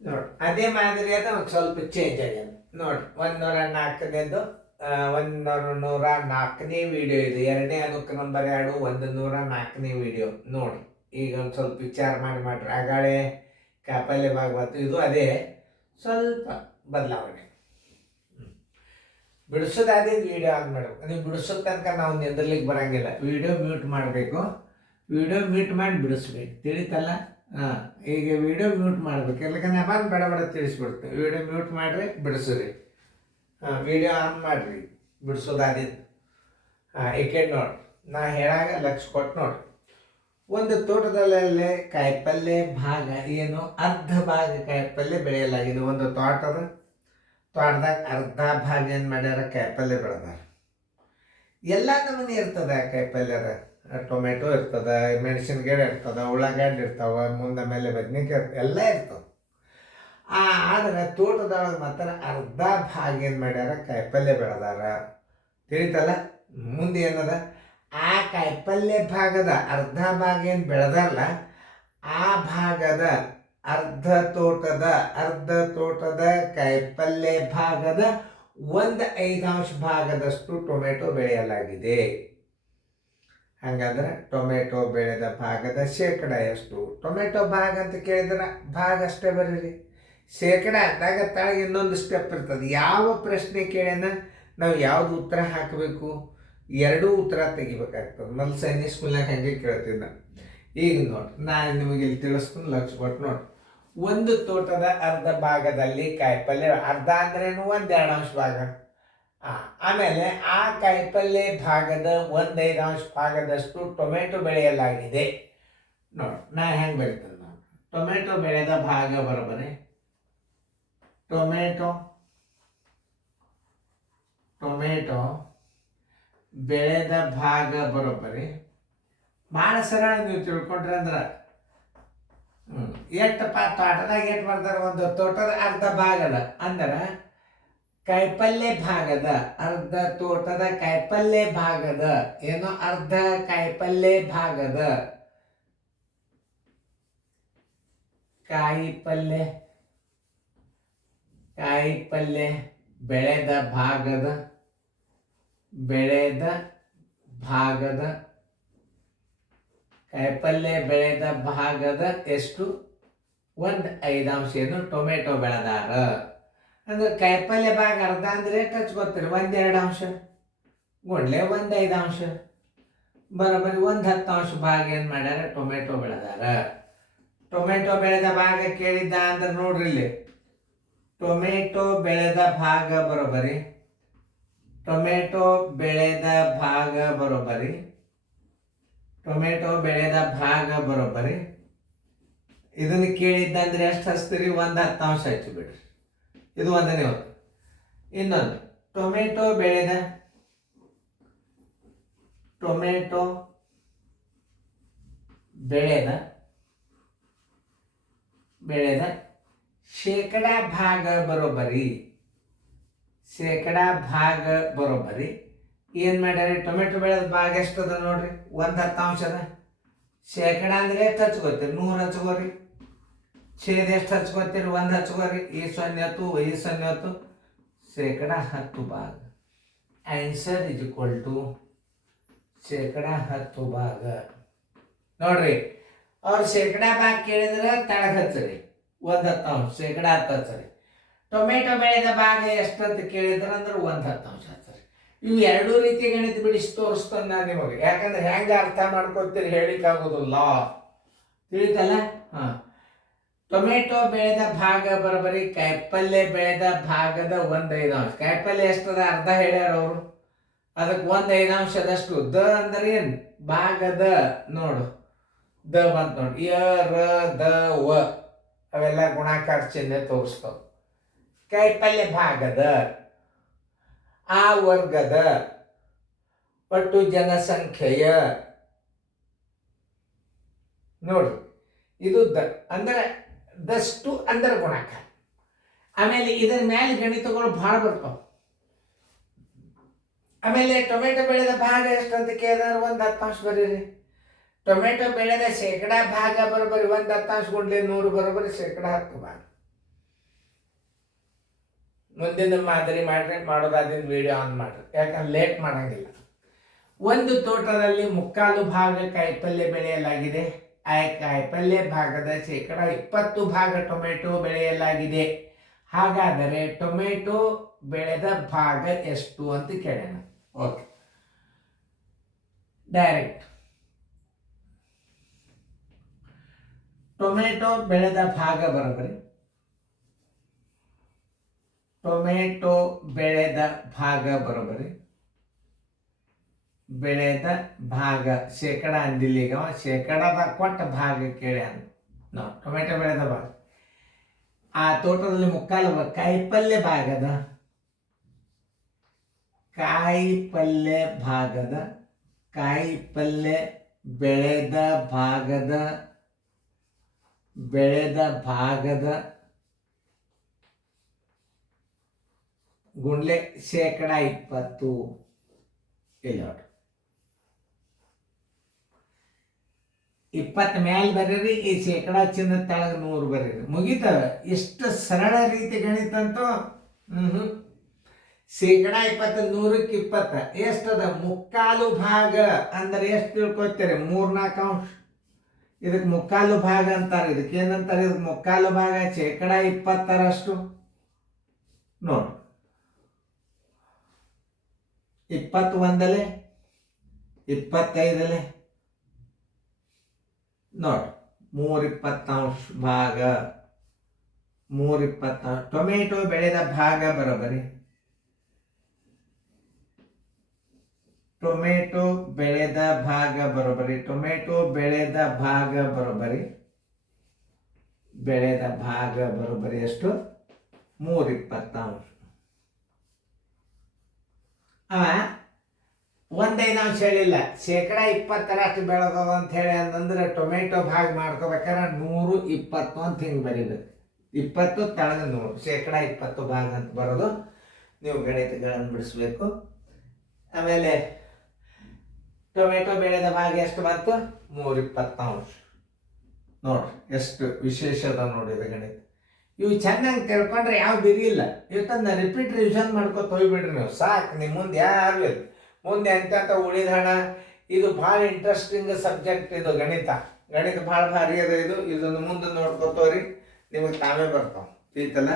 ನೋಡಿ ಅದೇ ಮಾದರಿ ಅದ ಒಂದು ಸ್ವಲ್ಪ ಚೇಂಜ್ ಆಗ್ಯದ ನೋಡಿ. 104ನೇದು 104ನೇ ವಿಡಿಯೋ ಇದು. ಎರಡನೇ ಅದಕ್ಕೆ ನಂಬರ್ 2 104ನೇ ವಿಡಿಯೋ ನೋಡಿ. ಈಗ ಒಂದು ಸ್ವಲ್ಪ ವಿಚಾರ ಮಾಡ್ರಿ. ಆಗಾಳೆ ಕಾಪಲ್ಯ ಭಾಗ ಬಂತು, ಇದು ಅದೇ ಸ್ವಲ್ಪ ಬದಲಾವಣೆ. ಬಿಡಿಸೋದಾದೇ ವಿಡಿಯೋ ಆನ್ ಮಾಡ್ಬೇಕು. ನೀವು ಬಿಡಿಸೋ ತನಕ ನಾವು ನಿಂದಿರ್ಲಿಕ್ಕೆ ಬರಂಗಿಲ್ಲ. ವಿಡಿಯೋ ಮ್ಯೂಟ್ ಮಾಡಬೇಕು, ವಿಡಿಯೋ ಮ್ಯೂಟ್ ಮಾಡಿ ಬಿಡಿಸ್ಬೇಕು, ತಿಳಿತಲ್ಲ? ಹಾಂ, ಈಗ ವಿಡಿಯೋ ಮ್ಯೂಟ್ ಮಾಡ್ಬೇಕು, ಯಾಕಂದ್ರೆ ಅವಾಗ ಬಡ ಬಡ ತಿಳಿಸ್ಬಿಡ್ತೀವಿ. ವಿಡಿಯೋ ಮ್ಯೂಟ್ ಮಾಡಿರಿ, ಬಿಡಿಸ್ರಿ. ಹಾಂ, ವಿಡಿಯೋ ಆನ್ ಮಾಡಿರಿ, ಬಿಡಿಸೋದಾದಿದ್ದು. ಹಾಂ, ಏಕೆ ನೋಡಿ, ನಾ ಹೇಳಾಗ ಲಕ್ಷ ಕೊಟ್ಟು ನೋಡಿ. ಒಂದು ತೋಟದಲ್ಲೇ ಕಾಯಿಪಲ್ಯ ಭಾಗ ಏನು, ಅರ್ಧ ಭಾಗ ಕಾಯಿಪಲ್ಯ ಬೆಳೆಯಲಾಗಿದೆ. ಒಂದು ತೋಟದಾಗ ಅರ್ಧ ಭಾಗ ಏನು ಮಾಡ್ಯಾರ, ಕಾಯಿಪಲ್ಯ ಬೆಳೆದಾರ. ಎಲ್ಲ ನಮೂನಿ ಇರ್ತದೆ ಕಾಯಿಪಲ್ಯದ. ಟೊಮೆಟೊ ಇರ್ತದೆ, ಮೆಣಸಿನ ಗಿಡ ಇರ್ತದೆ, ಉಳ್ಳಾಗಡ್ಡಿ ಇರ್ತಾವೆ, ಮುಂದೆ ಮೇಲೆ ಬದ್ನಿಕಾಯಿ ಎಲ್ಲ ಇರ್ತವೆ. ಆದರೆ ತೋಟದೊಳಗೆ ಮಾತ್ರ ಅರ್ಧ ಭಾಗ ಏನು ಮಾಡ್ಯಾರ, ಕಾಯಿಪಲ್ಯ ಬೆಳೆದಾರ. ತಿಳಿತಲ್ಲ? ಮುಂದೆ ಏನದ, ಆ ಕಾಯಿಪಲ್ಯ ಭಾಗದ ಅರ್ಧ ಭಾಗ ಏನು ಬೆಳೆದಾರಲ್ಲ, ಆ ಭಾಗದ ಅರ್ಧ ತೋಟದ ಕಾಯಿಪಲ್ಯ ಭಾಗದ 1/5 ಭಾಗದಷ್ಟು ಟೊಮೆಟೊ ಬೆಳೆಯಲಾಗಿದೆ. ಹಾಗಾದ್ರೆ ಟೊಮೆಟೊ ಬೆಳೆದ ಭಾಗದ ಶೇಕಡ ಎಷ್ಟು? ಟೊಮೆಟೊ ಭಾಗ ಅಂತ ಕೇಳಿದ್ರೆ ಭಾಗ ಅಷ್ಟೇ ಬರೀರಿ. ಶೇಕಡ ಅಂದಾಗ ತಾಳಿಗೆ ಇನ್ನೊಂದು ಸ್ಟೆಪ್ ಇರ್ತದೆ. ಯಾವ ಪ್ರಶ್ನೆ ಕೇಳ್ಯಾನ ನಾವು ಯಾವುದು ಉತ್ತರ ಹಾಕಬೇಕು, ಎರಡೂ ಉತ್ತರ ತೆಗಿಬೇಕಾಗ್ತದೆ. ಮೊದಲು ಸೈನಿಕ್ ಸ್ಕೂಲ್ನಾಗ ಹಂಗೆ ಕೇಳ್ತಿದ್ದ. ಈಗ ನೋಡಿ, ನಾನು ನಿಮಗೆ ಇಲ್ಲಿ ತಿಳಿಸ್ತೀನಿ, ಲಕ್ಷ ಕೊಟ್ಟು ನೋಡಿ. ಒಂದು ತೋಟದ ಅರ್ಧ ಭಾಗದಲ್ಲಿ ಕಾಯಿಪಲ್ಯ, ಅರ್ಧ ಅಂದ್ರೇನು 1/2 ಭಾಗ. ಆಮೇಲೆ ಆ ಕಾಯಿಪಲ್ಯ ಭಾಗದ 1/5 ಭಾಗದಷ್ಟು ಟೊಮೆಟೊ ಬೆಳೆಯಲಾಗಿದೆ. ನೋಡಿ, ನಾ ಹೆಂಗೆ ಬೆಳಿತೇನೆ ನಾನು. ಟೊಮೆಟೊ ಬೆಳೆದ ಭಾಗ ಬರೋಬ್ಬರಿ, ಟೊಮೆಟೊ ಬೆಳೆದ ಭಾಗ ಬರೋಬ್ಬರಿ. ಭಾಳ ಸರಳ ನೀವು ತಿಳ್ಕೊಂಡ್ರೆ ಅಂದ್ರೆ, ಎಷ್ಟಪ್ಪ ತೋಟದಾಗ ಎಷ್ಟು ಬರ್ತಾರೆ, ಒಂದು ತೋಟದ ಅರ್ಧ ಭಾಗದ ಅಂದ್ರೆ ಕಾಯಿಪಲ್ಯ ಭಾಗದ ಅರ್ಧ, ತೋಟದ ಕಾಯಿಪಲ್ಯ ಭಾಗದ ಏನೋ ಅರ್ಧ ಕಾಯಿಪಲ್ಯ ಭಾಗದ ಕಾಯಿಪಲ್ಯ ಬೆಳೆದ ಭಾಗದ ಕಾಯಿಪಲ್ಯ ಬೆಳೆದ ಭಾಗದ ಎಷ್ಟು, 1/5 ಏನು ಟೊಮೆಟೊ ಬೆಳೆದಾರ. ಅಂದ್ರೆ ಕಾಯಿಪಲ್ಯ ಭಾಗ ಅರ್ಧ ಅಂದ್ರೆ ಎಷ್ಟು ಹಚ್ಕೋತೀರಿ, 1/2 ಗುಂಡ್ಲೆ 1/5 ಬರೋಬ್ಬರಿ 1/10 ಭಾಗ ಏನು ಮಾಡ್ಯಾರ, ಟೊಮೆಟೊ ಬೆಳೆದಾರ. ಟೊಮೆಟೊ ಬೆಳೆದ ಭಾಗ ಕೇಳಿದ್ದ ಅಂದ್ರೆ ನೋಡ್ರಿ ಇಲ್ಲಿ, ಟೊಮೆಟೊ ಬೆಳೆದ ಭಾಗ ಬರೋಬ್ಬರಿ, ಟೊಮೆಟೊ ಬೆಳೆದ ಭಾಗ ಬರೋಬ್ಬರಿ ಇದನ್ನು ಕೇಳಿದ್ದಂದ್ರೆ ಎಷ್ಟು ಹಚ್ತೀರಿ, 1/10 ಹಚ್ಚಿ ಬಿಡ್ರಿ. ಇದು ಒಂದನೇ ಹೊತ್ತು. ಇನ್ನೊಂದು, ಟೊಮೆಟೊ ಬೆಳೆದ ಶೇಕಡ ಭಾಗ ಬರೋಬ್ಬರಿ ಏನು ಮಾಡ್ಯಾರ, ಟೊಮೆಟೊ ಬೆಳೆದ ಭಾಗ ಎಷ್ಟದ ನೋಡ್ರಿ, 1/10 ಅದ. ಶೇಕಡ ಅಂದ್ರೆ ಎಷ್ಟು ಹಚ್ಕೋತೀರಿ, 100 ಹಚ್ಕೋರಿ. ಛೇದ ಎಷ್ಟು ಹಚ್ಕೋತೀರಿ, 1 ಹಚ್ಕೋರಿ. ಈ 0 ಶೇಕಡ 10 ಭಾಗ. ಆನ್ಸರ್ ಇಸ್ ಈಕ್ವಲ್ ಟು ಶೇಕಡ 10 ಭಾಗ. ನೋಡ್ರಿ, ಅವ್ರು ಶೇಕಡ ಭಾಗ ಕೇಳಿದ್ರೆ ತಳಗ ಹಚ್ಚರಿ, 1/10, ಶೇಕಡ 10 ಹಚ್ಚರಿ. ಟೊಮೆಟೊ ಬೆಳೆದ ಭಾಗ ಎಷ್ಟು ಅಂತ ಕೇಳಿದ್ರೆ ಅಂದ್ರೆ 1/10 ಹಚ್ಚರಿ. ಇವು ಎರಡೂ ರೀತಿ ಗಣಿತ ಬಿಡಿಸಿ ತೋರಿಸ್ತಾನೆ ನಾನು ನಿಮಗೆ. ಯಾಕಂದ್ರೆ ಹೆಂಗೆ ಅರ್ಥ ಮಾಡ್ಕೊತೀರಿ ಹೇಳಿಕ್ಕಾಗೋದಿಲ್ಲ, ತಿಳಿತಲ್ಲ? ಹಾಂ, ಟೊಮೆಟೊ ಬೆಳೆದ ಭಾಗ ಬರೋಬ್ಬರಿ ಕಾಯಿಪಲ್ಯ ಬೆಳೆದ ಭಾಗದ 1/5. ಕಾಯಿಪಲ್ಯ ಎಷ್ಟದ ಅರ್ಧ ಹೇಳ್ಯಾರ ಅವರು, ಅದಕ್ಕೆ 1/5 ದ ಅಂದ್ರೆ ಏನು, ಭಾಗದ. ನೋಡು, ದ ಬಂತ ನೋಡಿ, ಯ ರ ದ ವ ಅವೆಲ್ಲ ಗುಣಾಕಾರ ಚಿಹ್ನೆ ತೋರಿಸ್ತಾವ. ಕಾಯಿಪಲ್ಯ ಭಾಗದ, ಆ ವರ್ಗದ ಒಟ್ಟು ಜನಸಂಖ್ಯೆಯ. ನೋಡ್ರಿ, ಇದು ದ ಅಂದ್ರೆ ದಷ್ಟು ಅಂದ್ರೆ ಗುಣಾಕಾರ. ಆಮೇಲೆ ಇದರ ಮೇಲೆ ಗಣಿತಗಳು ಭಾಳ ಬರ್ತಾವ. ಆಮೇಲೆ ಟೊಮೆಟೊ ಬೆಳೆದ ಭಾಗ ಎಷ್ಟು ಅಂತ ಕೇಳಿದ್ರೆ 1/10 ಬರೀರಿ. ಟೊಮೆಟೊ ಬೆಳೆದ ಶೇಕಡ ಭಾಗ ಬರೋಬ್ಬರಿ 1/10 ಗುಂಡ್ಲೆ 100 ಬರೋಬ್ಬರಿ ಶೇಕಡ 10 ಭಾಗ. ಮುಂದಿನ ಮಾದರಿ ಮಾಡ್ರಿ, ಮಾಡೋದಾದಿಂದ ವಿಡಿಯೋ ಆನ್ ಮಾಡ್ರಿ, ಯಾಕಂದ್ರೆ ಲೇಟ್ ಮಾಡಂಗಿಲ್ಲ. ಒಂದು ತೋಟದಲ್ಲಿ 3/4 ಭಾಗ ಕಾಯಿಪಲ್ಯ ಬೆಳೆಯಲಾಗಿದೆ. ಆ ಕಾಯಿಪಲ್ಯ ಭಾಗದ 20% ಭಾಗ ಟೊಮೆಟೊ ಬೆಳೆಯಲಾಗಿದೆ. ಹಾಗಾದರೆ ಟೊಮೆಟೊ ಬೆಳೆದ ಭಾಗ ಎಷ್ಟು ಅಂತ ಕೇಳೋಣ. ಓಕೆ, ಡೈರೆಕ್ಟ್ ಟೊಮೆಟೊ ಬೆಳೆದ ಭಾಗ ಬರೋಬರಿ. ಟೊಮೆಟೊ ಬೆಳೆದ ಭಾಗ ಬರೋಬರಿ. ಬೆಳೆದ ಭಾಗ ಶೇಕಡ ಅಂದಿಲ್ಲಿಗ ಶೇಕಡದ ಕೊಟ್ಟ ಭಾಗ ಕೇಳ್ಯಾನ ನಾವು. ಟೊಮೆಟೊ ಬೆಳೆದ ಭಾಗ ಆ ತೋಟದಲ್ಲಿ 3/4 ಕಾಯಿಪಲ್ಯ ಭಾಗದ ಕಾಯಿಪಲ್ಯ ಬೆಳೆದ ಭಾಗದ ಗುಂಡ್ಲೆ ಶೇಕಡ 20 ಇಲ್ಲ 20 ಮ್ಯಾಲ ಬರೀರಿ. ಈ ಶೇಕಡ ಚಿನ್ನ ತಳಗ 100 ಬರೀರಿ, ಮುಗಿತವೆ. ಇಷ್ಟು ಸರಳ ರೀತಿ ಗಣಿತ ಅಂತೂ ಶೇಕಡ 20 100ಕ್ಕೆ 20 ಎಷ್ಟದ? 3/4 ಭಾಗ ಅಂದ್ರೆ ಎಷ್ಟು ತಿಳ್ಕೊತೀರಿ? 3/4 ಅಂಶ. ಇದಕ್ಕೆ 3/4 ಭಾಗ ಅಂತಾರೆ. ಇದಕ್ಕೆ ಏನಂತಾರೆ? ಇದಕ್ಕೆ 3/4 ಭಾಗ ಶೇಕಡ 20ರಷ್ಟು ನೋಡಿ. 21 25 ನೋಡಿ, 3/20 ಭಾಗ 3/20. ಟೊಮೆಟೊ ಬೆಳೆದ ಭಾಗ ಬರೋಬರಿ. ಟೊಮೆಟೊ ಬೆಳೆದ ಭಾಗ ಬರೋಬರಿ. ಟೊಮೆಟೊ ಬೆಳೆದ ಭಾಗ ಬರೋಬರಿ. ಬೆಳೆದ ಭಾಗ ಬರೋಬರಿ ಎಷ್ಟು? 3/20. ಒಂದೈದು ಅಂಶ ಹೇಳಿಲ್ಲ, ಶೇಕಡ 20ರಷ್ಟು ಬೆಳೆದವ ಅಂತ ಹೇಳಿ ಅಂತಂದ್ರೆ ಟೊಮೆಟೊ ಭಾಗ ಮಾಡ್ಕೋಬೇಕಾದ್ರೆ 100/20 ಅಂತ ಹಿಂಗೆ ಬರೀಬೇಕು. 20 ತಳಗ 100, ಶೇಕಡ 20 ಭಾಗ ಅಂತ ಬರೋದು. ನೀವು ಗಣಿತಗಳನ್ನು ಬಿಡಿಸ್ಬೇಕು. ಆಮೇಲೆ ಟೊಮೆಟೊ ಬೆಳೆದ ಭಾಗ ಎಷ್ಟು ಬಂತು? 3/20. ನೋಡ್ರಿ ಎಷ್ಟು ವಿಶೇಷ ಅದ ನೋಡಿದ ಗಣಿತ. ಇವು ಚೆನ್ನಾಗಿ ತಿಳ್ಕೊಂಡ್ರೆ ಯಾವ ಬಿರಿ ಇಲ್ಲ. ಇವತ್ತನ್ನ ರಿಪೀಟ್ ರಿವಿಷನ್ ಮಾಡ್ಕೊತ ಹೋಗ್ಬಿಡ್ರಿ ನೀವು, ಸಾಕು. ನಿಮ್ಮ ಮುಂದೆ ಯಾರು ಇಲ್ಲ. ಮುಂದೆ ಎಂತ ಉಳಿದ ಹಣ. ಇದು ಭಾಳ ಇಂಟ್ರೆಸ್ಟಿಂಗ್ ಸಬ್ಜೆಕ್ಟ್. ಇದು ಗಣಿತ ಭಾಳ ಭಾರಿ ಅದ. ಇದನ್ನು ಮುಂದೆ ನೋಡ್ಕೊತವ್ರಿ, ನಿಮಗೆ ತಾವೇ ಬರ್ತಾವ. ಐತಲ್ಲ.